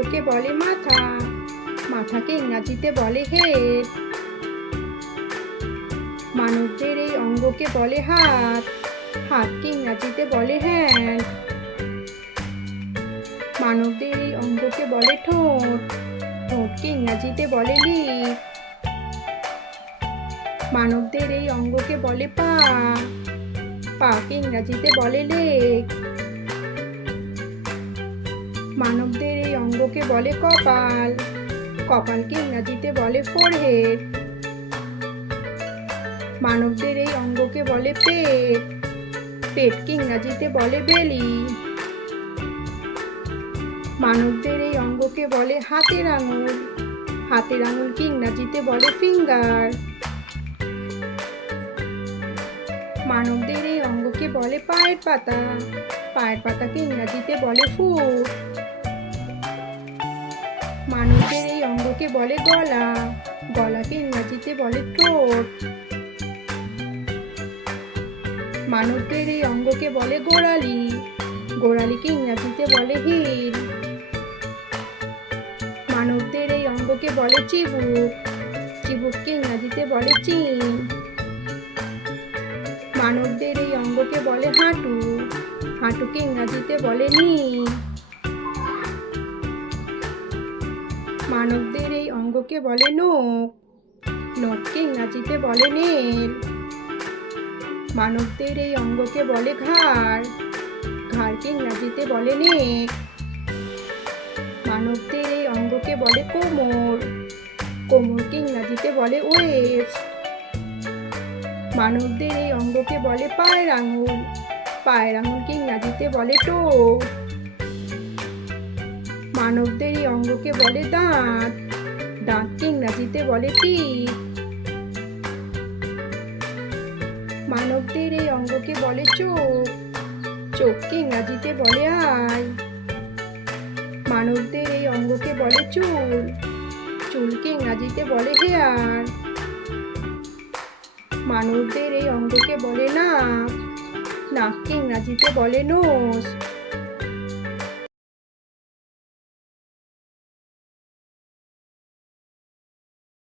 অঙ্গকে বলে মাথা, মাথাকে ইংরাজিতে বলে হেড। মানবদের এই অঙ্গকে বলে হাত, হাতকে ইংরাজিতে বলে হ্যান্ড। মানবদের এই অঙ্গকে বলে ঠোঁট, ঠোঁটকে ইংরাজিতে বলে লিপ। মানবদের এই অঙ্গকে বলে পা, পাকে ইংরাজিতে বলে লেগ। মানবদের এই অঙ্গকে বলে কপাল, কপালকে ইংরাজিতে বলে ফোরহেড। মানবদের এই অঙ্গকে বলে পেট, পেটকে ইংরাজিতে বলে বেলি। মানবদের এই অঙ্গকে বলে হাতের আঙুল, হাতের আঙুলকে ইংরাজিতে বলে ফিঙ্গার। মানবদের এই অঙ্গকে বলে পায়ের পাতা, পায়ের পাতাকে ইংরাজিতে বলে ফুট। মানবদের এই অঙ্গকে বলে গলা, গলাকে ইংরাজিতে বলে থ্রোট। মানবদের এই অঙ্গকে বলে গোড়ালি, গোড়ালিকে ইংরাজিতে বলে হিল। মানবদের এই অঙ্গকে বলে চিবুক, চিবুককে ইংরাজিতে বলে চিন। মানবদের এই অঙ্গকে বলে হাঁটু, হাঁটুকে ইংরাজিতে বলে নি। মানবদের এই অঙ্গকে বলে নখ, নখকে ইংরাজিতে বলে নেল। মানবদের এই অঙ্গকে বলে ঘাড়, ঘাড়কে ইংরাজিতে বলে নেক। মানবদের এই অঙ্গকে বলে কোমর, কোমরকে ইংরাজিতে বলে ওয়েস্ট। মানবদের এই অঙ্গকে বলে পায়ের আঙুল, পায়ের আঙুলকে ইংরাজিতে বলে টো। মানবদের এই অঙ্গকে বলে দাঁত, দাঁতকে ইংরাজিতে বলে টিথ। মানবদের এই অঙ্গকে বলে চোখ, চোখকে ইংরাজিতে বলে আই। মানবদের এই অঙ্গকে বলে চুল, চুলকে ইংরাজিতে বলে হেয়ার। মানবদের এই অঙ্গকে বলে নাক, নাককে ইংরাজিতে বলে নোজ।